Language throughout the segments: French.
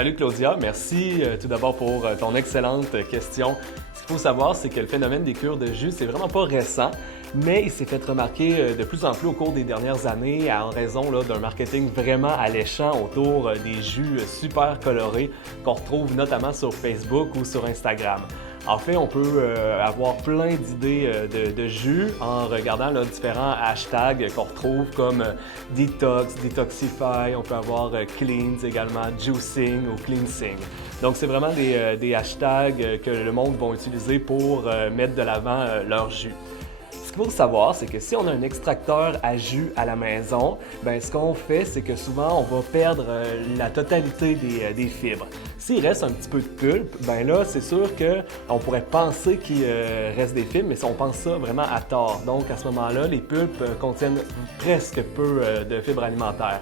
Salut Claudia, merci tout d'abord pour ton excellente question. Ce qu'il faut savoir, c'est que le phénomène des cures de jus, c'est vraiment pas récent, mais il s'est fait remarquer de plus en plus au cours des dernières années en raison d'un marketing vraiment alléchant autour des jus super colorés qu'on retrouve notamment sur Facebook ou sur Instagram. En fait, on peut avoir plein d'idées de jus en regardant différents hashtags qu'on retrouve comme detox, detoxify, on peut avoir cleans également, juicing ou cleansing. Donc, c'est vraiment des hashtags que le monde va utiliser pour mettre de l'avant leur jus. Ce qu'il faut savoir, c'est que si on a un extracteur à jus à la maison, ce qu'on fait, c'est que souvent, on va perdre la totalité des fibres. S'il reste un petit peu de pulpe, là, c'est sûr qu'on pourrait penser qu'il reste des fibres, mais on pense ça vraiment à tort. Donc, à ce moment-là, les pulpes contiennent presque peu de fibres alimentaires.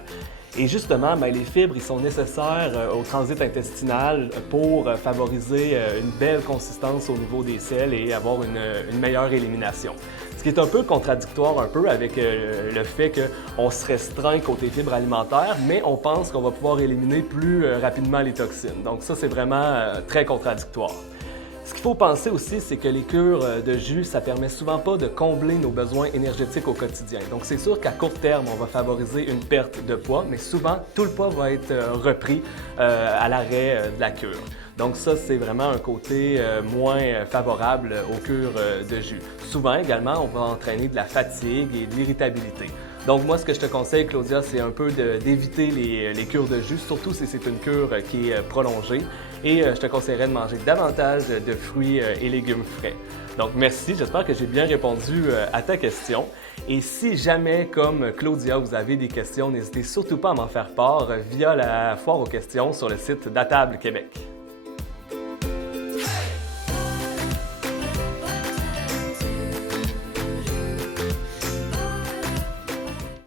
Et justement, les fibres ils sont nécessaires au transit intestinal pour favoriser une belle consistance au niveau des selles et avoir une meilleure élimination. Ce qui est un peu contradictoire avec le fait qu'on se restreint côté fibres alimentaires, mais on pense qu'on va pouvoir éliminer plus rapidement les toxines. Donc ça, c'est vraiment très contradictoire. Ce qu'il faut penser aussi, c'est que les cures de jus, ça permet souvent pas de combler nos besoins énergétiques au quotidien. Donc c'est sûr qu'à court terme, on va favoriser une perte de poids, mais souvent, tout le poids va être repris à l'arrêt de la cure. Donc ça, c'est vraiment un côté moins favorable aux cures de jus. Souvent également, on va entraîner de la fatigue et de l'irritabilité. Donc moi, ce que je te conseille, Claudia, c'est un peu d'éviter les cures de jus, surtout si c'est une cure qui est prolongée. Et je te conseillerais de manger davantage de fruits et légumes frais. Donc merci, j'espère que j'ai bien répondu à ta question. Et si jamais, comme Claudia, vous avez des questions, n'hésitez surtout pas à m'en faire part via la foire aux questions sur le site d'Atable Québec.